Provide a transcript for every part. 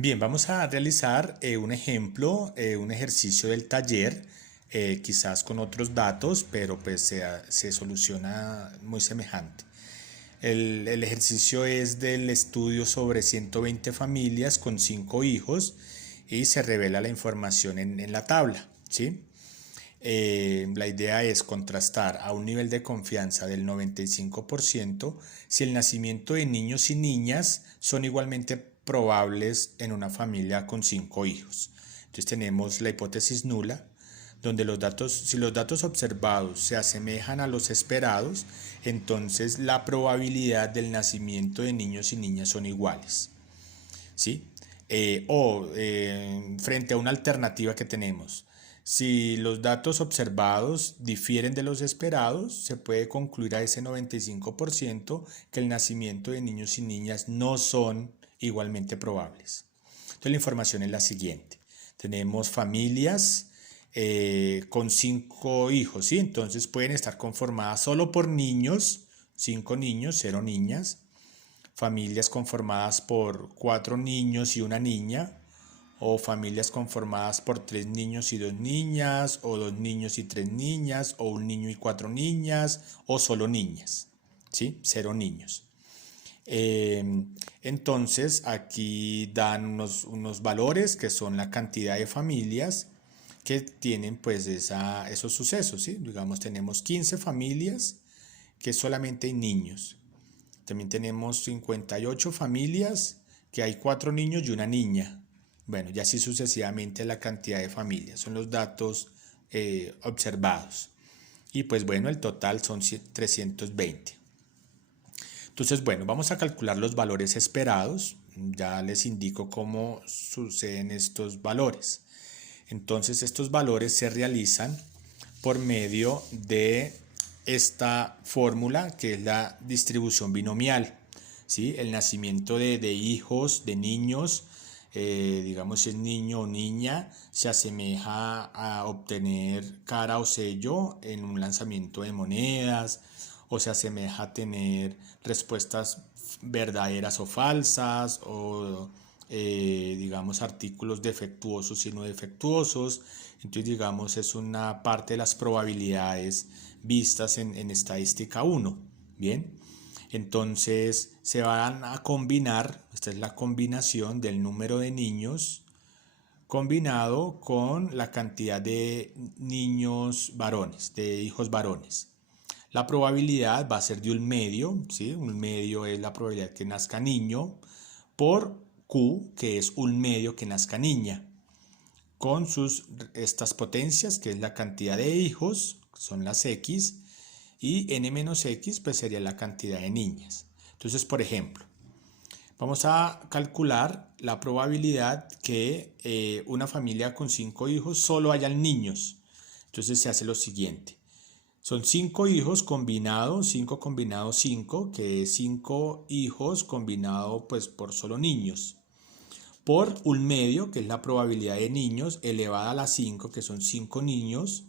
Bien, vamos a realizar un ejemplo, un ejercicio del taller, quizás con otros datos, pero pues se soluciona muy semejante. El ejercicio es del estudio sobre 120 familias con 5 hijos y se revela la información en la tabla, ¿sí? La idea es contrastar a un nivel de confianza del 95% si el nacimiento de niños y niñas son igualmente probables en una familia con 5 hijos. Entonces tenemos la hipótesis nula, donde si los datos observados se asemejan a los esperados, entonces la probabilidad del nacimiento de niños y niñas son iguales. ¿Sí? Frente a una alternativa que tenemos, si los datos observados difieren de los esperados, se puede concluir a ese 95% que el nacimiento de niños y niñas no son igualmente probables. Entonces la información es la siguiente. Tenemos familias con 5 hijos, ¿sí? Entonces pueden estar conformadas solo por niños, 5 niños, 0 niñas, familias conformadas por 4 niños y una niña, o familias conformadas por 3 niños y 2 niñas, o 2 niños y 3 niñas, o un niño y 4 niñas, o solo niñas, ¿sí? 0 niños. Entonces aquí dan unos valores que son la cantidad de familias que tienen pues esos sucesos, ¿sí? Digamos tenemos 15 familias que solamente hay niños. También tenemos 58 familias que hay 4 niños y una niña. Bueno, y así sucesivamente la cantidad de familias. Son los datos observados. Y pues bueno, el total son 320. Entonces, bueno, vamos a calcular los valores esperados. Ya les indico cómo suceden estos valores. Entonces, estos valores se realizan por medio de esta fórmula que es la distribución binomial, ¿sí? El nacimiento de hijos, de niños, digamos si es niño o niña, se asemeja a obtener cara o sello en un lanzamiento de monedas, o se asemeja a tener respuestas verdaderas o falsas, o digamos artículos defectuosos y no defectuosos. Entonces digamos es una parte de las probabilidades vistas en estadística 1. Bien, entonces se van a combinar, esta es la combinación del número de niños combinado con la cantidad de niños varones, de hijos varones. La probabilidad va a ser de un medio, ¿sí? Un medio es la probabilidad que nazca niño por Q, que es un medio que nazca niña, con estas potencias, que es la cantidad de hijos, son las X, y n menos X, pues sería la cantidad de niñas. Entonces, por ejemplo, vamos a calcular la probabilidad que una familia con 5 hijos solo hayan niños. Entonces se hace lo siguiente. Son 5 hijos combinados, 5 combinado 5, que es 5 hijos combinado pues por solo niños, por un medio, que es la probabilidad de niños, elevada a la 5, que son 5 niños,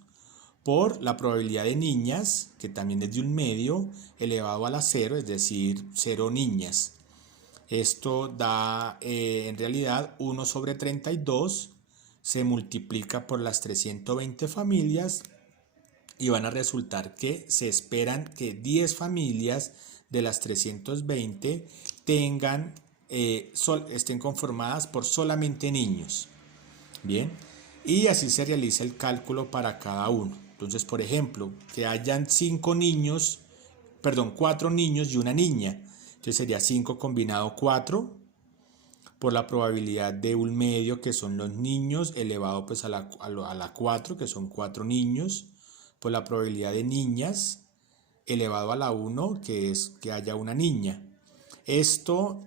por la probabilidad de niñas, que también es de un medio, elevado a la 0, es decir, 0 niñas. Esto da en realidad 1 sobre 32, se multiplica por las 320 familias y van a resultar que se esperan que 10 familias de las 320 estén conformadas por solamente niños. Bien, y así se realiza el cálculo para cada uno. Entonces, por ejemplo, que hayan 4 niños y una niña. Entonces sería 5 combinado 4 por la probabilidad de un medio, que son los niños, elevado pues a la 4, que son 4 niños, por la probabilidad de niñas, elevado a la 1, que es que haya una niña. Esto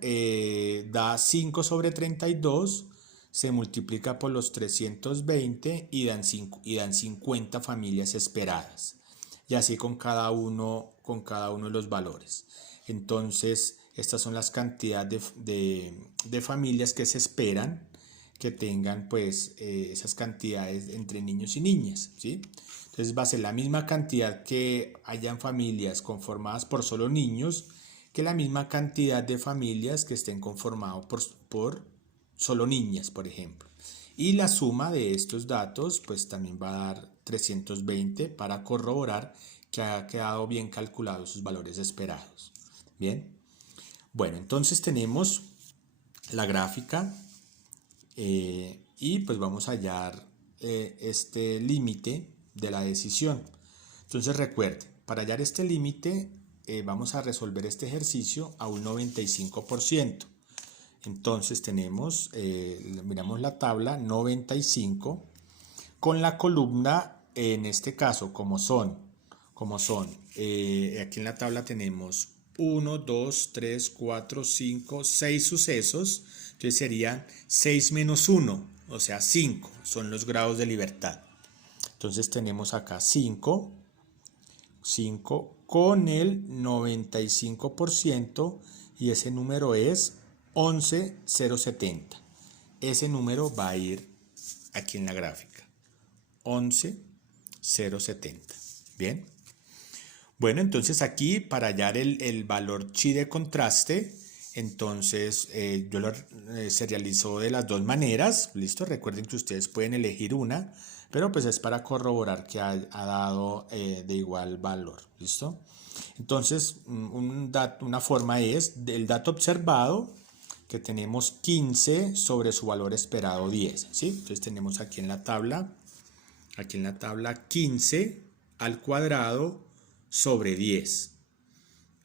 da 5 sobre 32, se multiplica por los 320 y dan 50 familias esperadas. Y así con cada uno de los valores. Entonces, estas son las cantidades de familias que se esperan que tengan pues esas cantidades entre niños y niñas, ¿sí? Entonces va a ser la misma cantidad que hayan familias conformadas por solo niños, que la misma cantidad de familias que estén conformadas por solo niñas, por ejemplo. Y la suma de estos datos pues también va a dar 320 para corroborar que ha quedado bien calculados sus valores esperados. Bien, bueno, entonces tenemos la gráfica y pues vamos a hallar este límite de la decisión. Entonces recuerden, para hallar este límite vamos a resolver este ejercicio a un 95%. Entonces tenemos, miramos la tabla 95 con la columna, en este caso, como son, aquí en la tabla tenemos 1, 2, 3, 4, 5, 6 sucesos, entonces serían 6 menos 1, o sea 5, son los grados de libertad. Entonces tenemos acá 5 con el 95% y ese número es 11,070. Ese número va a ir aquí en la gráfica, 11,070. Bien. Bueno, entonces aquí para hallar el valor chi de contraste, entonces se realizó de las dos maneras, ¿listo? Recuerden que ustedes pueden elegir una, pero pues es para corroborar que ha dado de igual valor, ¿listo? Entonces, una forma es del dato observado, que tenemos 15 sobre su valor esperado 10, ¿sí? Entonces tenemos aquí en la tabla 15 al cuadrado sobre 10.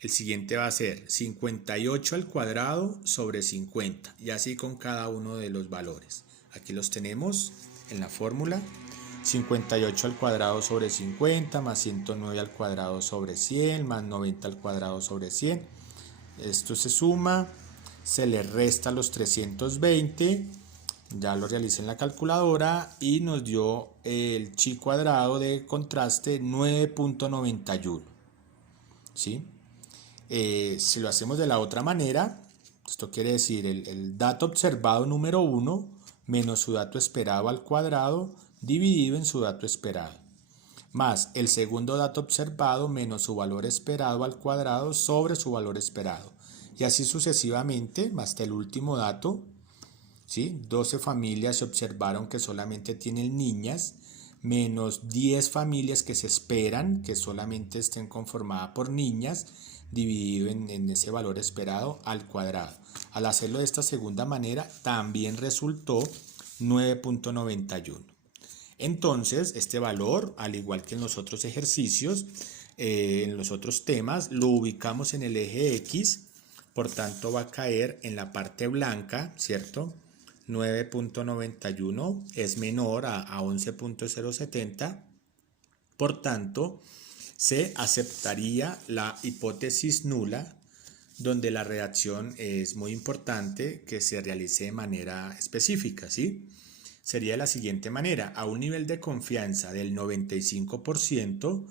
El siguiente va a ser 58 al cuadrado sobre 50 y así con cada uno de los valores. Aquí los tenemos en la fórmula. 58 al cuadrado sobre 50 más 109 al cuadrado sobre 100 más 90 al cuadrado sobre 100. Esto se suma, se le resta los 320, ya lo realicé en la calculadora y nos dio el chi cuadrado de contraste 9.91. ¿Sí? Si lo hacemos de la otra manera, esto quiere decir el dato observado número 1 menos su dato esperado al cuadrado dividido en su dato esperado, más el segundo dato observado menos su valor esperado al cuadrado sobre su valor esperado, y así sucesivamente hasta el último dato. ¿Sí? 12 familias se observaron que solamente tienen niñas, menos 10 familias que se esperan que solamente estén conformadas por niñas, dividido en ese valor esperado al cuadrado. Al hacerlo de esta segunda manera también resultó 9.91. Entonces este valor, al igual que en los otros ejercicios, en los otros temas, lo ubicamos en el eje X, por tanto va a caer en la parte blanca, ¿cierto? 9.91 es menor a 11.070, por tanto se aceptaría la hipótesis nula, donde la redacción es muy importante que se realice de manera específica, ¿sí? Sería de la siguiente manera: a un nivel de confianza del 95%,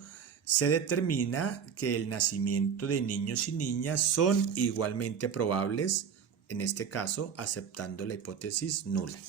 se determina que el nacimiento de niños y niñas son igualmente probables, en este caso aceptando la hipótesis nula.